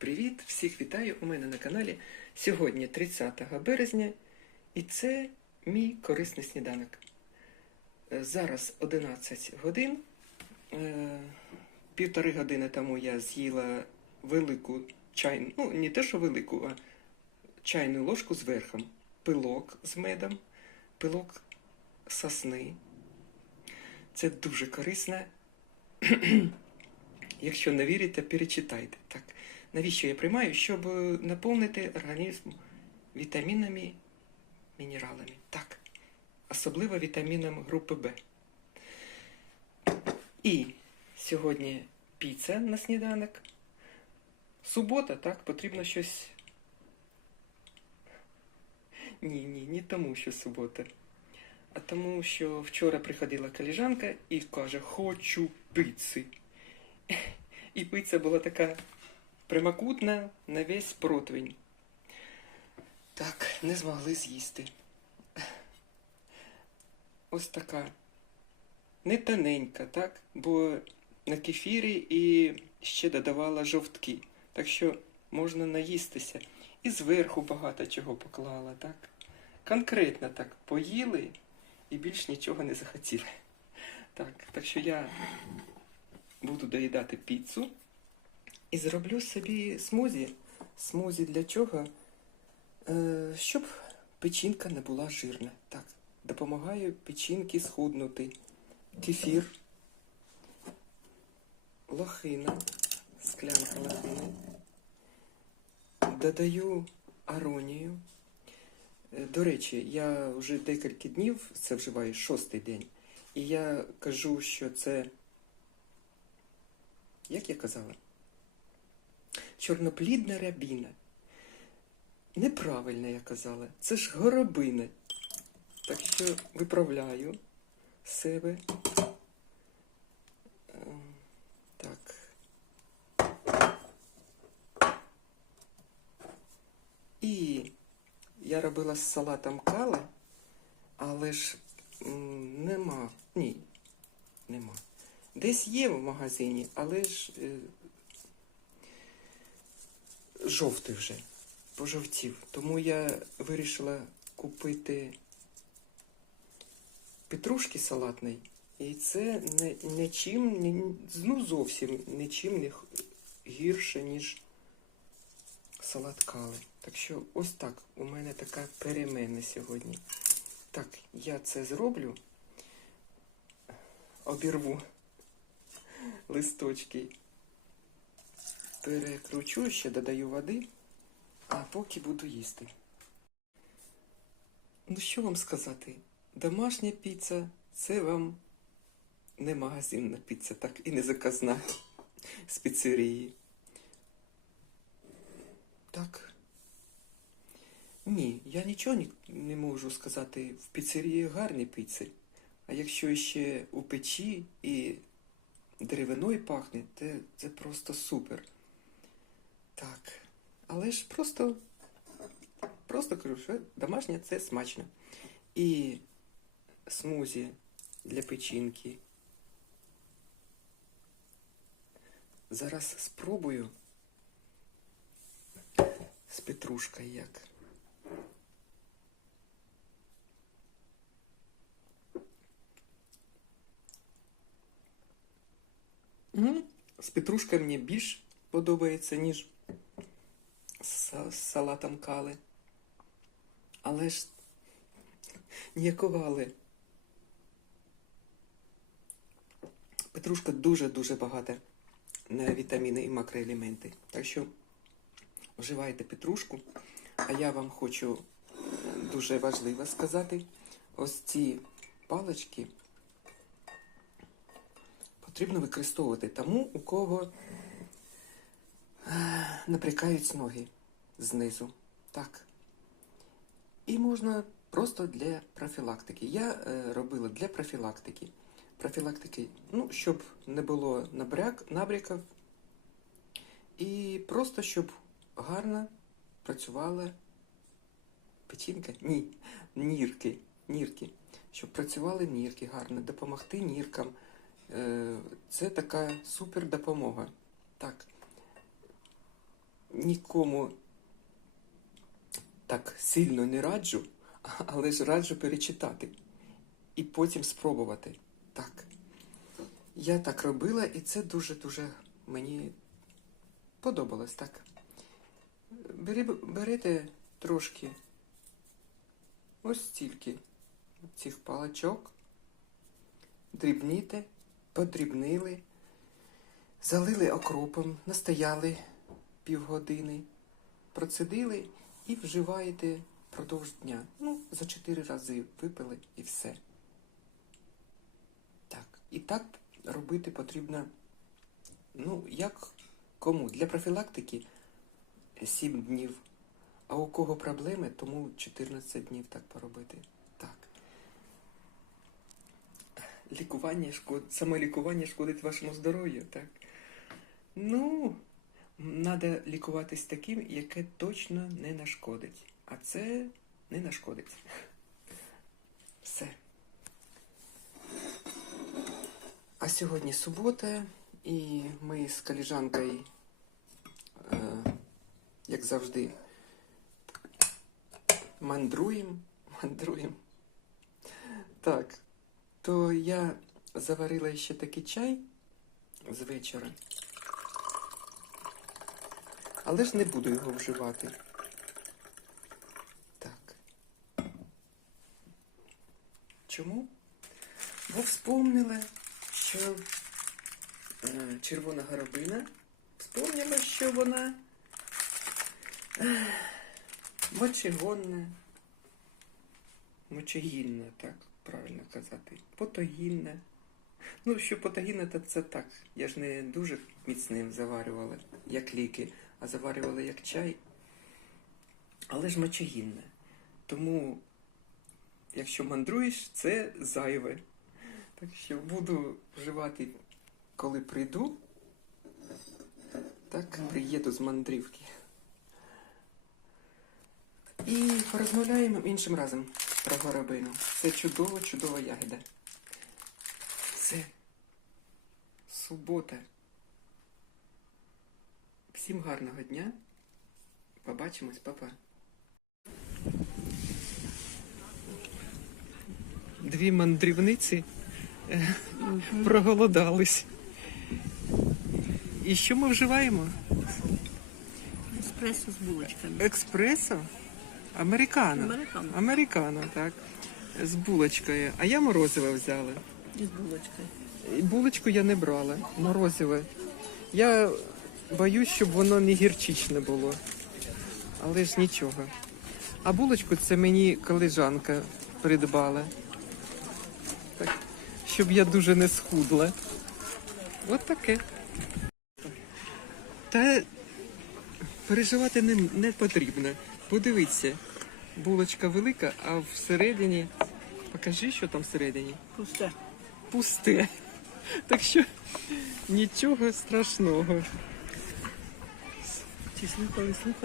Привіт! Всіх вітаю у мене на каналі. Сьогодні 30 березня, і це мій корисний сніданок. Е, Зараз 11 годин. Е, Півтори години тому я з'їла велику чайну, ну не те, що велику, а чайну ложку з верхом, пилок з медом, пилок сосни. Це дуже корисно. Якщо не вірите, перечитайте. Так, навіщо я приймаю? Щоб е, наповнити організм вітамінами, мінералами. Так, особливо вітаміном групи Б. І сьогодні піца на сніданок. Субота, так, потрібно щось. Ні, ні, не тому, що субота. А тому, що вчора приходила коліжанка і каже, хочу пици. І пиця була така прямокутна на весь противень. Так, не змогли з'їсти. Ось така. Не тоненька, так? Бо на кефірі і ще додавала жовтки. Так що можна наїстися. І зверху багато чого поклала, так? Конкретно так поїли і більш нічого не захотіли. Так, так що я буду доїдати піцу і зроблю собі смузі. Смузі для чого? Е, щоб печінка не була жирна. Так, допомагаю печінки схуднути. Кефір, лохина, склянка лохини. Додаю аронію. Е, До речі, я вже декілька днів це вживаю шостий день. І я кажу, що це як я казала, чорноплідна рябіна. Неправильно я казала, це ж горобина. Так що виправляю себе. Ем, Так. І я робила з салатом кала, але ж нема. Ні, нема. Десь є в магазині, але ж е, жовтий вже, пожовтів. Тому я вирішила купити петрушки салатний. І це не, нічим, не, ну зовсім нічим не гірше, ніж салат кали. Так що ось так. У мене така перемена сьогодні. Так, я це зроблю. Обірву листочки. Перекручу, ще додаю води, а поки буду їсти. Ну що вам сказати? Домашня піца це вам не магазинна піца, так і не заказна з піцерії. Так. Ні, я нічого ні- не можу сказати. В піцерії гарні піци. А якщо ще у печі і деревиною пахне, це, це просто супер. Так. Але ж просто, просто кажу, що домашнє це смачно. І смузі для печінки. Зараз спробую з петрушкою як. З петрушкою мені більш подобається, ніж з, салатом кали. Але ж ніякого але. Петрушка дуже-дуже багата на вітаміни і макроелементи. Так що вживайте петрушку. А я вам хочу дуже важливо сказати, ось ці палички потрібно використовувати тому, у кого напрякають ноги знизу. Так. І можна просто для профілактики. Я е, робила для профілактики. Профілактики, ну, щоб не було набряк, набряків. І просто щоб гарно працювала печінка? Ні, нірки. Нірки. Щоб працювали нірки гарно, допомогти ніркам. Е, Це така супер допомога. Так. Нікому так сильно не раджу, але ж раджу перечитати і потім спробувати. Так. Я так робила, і це дуже-дуже мені подобалось так. Берете трошки ось стільки цих паличок, дрібніте, подрібнили, залили окропом, настояли півгодини, процедили і вживаєте впродовж дня. Ну, за чотири рази випили і все. Так. І так робити потрібно, ну, як кому? Для профілактики 7 днів. А у кого проблеми, тому 14 днів так поробити. Так. Лікування шкод... самолікування шкодить вашому здоров'ю, так? Ну, треба лікуватись таким, яке точно не нашкодить. А це не нашкодить. Все. А сьогодні субота, і ми з коліжанкою, е, як завжди, мандруємо, мандруємо. Так, то я заварила ще такий чай з вечора. Але ж не буду його вживати. Так. Чому? Бо вспомнила, що е, червона горобина вспомнила, що вона е, мочегонна, мочегінна, так правильно казати, потогінна. Ну, що потогінна, то це так. Я ж не дуже міцним заварювала, як ліки, а заварювала як чай. Але ж мочегінна. Тому, якщо мандруєш, це зайве. Так що буду вживати, коли прийду. Так, приїду з мандрівки. І порозмовляємо іншим разом про горобину. Це чудова, чудова ягода. Це субота. Всім гарного дня. Побачимось, папа. Дві мандрівниці е, проголодались. І що ми вживаємо? Еспресо з булочками. Експресо? Американо. Американо. Американо, так. З булочкою. А я морозиво взяла. І з булочкою. Булочку я не брала, морозиве. Я боюсь, щоб воно не гірчичне було. Але ж нічого. А булочку це мені колежанка придбала. Так, щоб я дуже не схудла. От таке. Та переживати не, не потрібно. Подивіться, булочка велика, а всередині. Покажи, що там всередині Пусте. пусте. Так що нічого страшного. Чи слухали, слухали.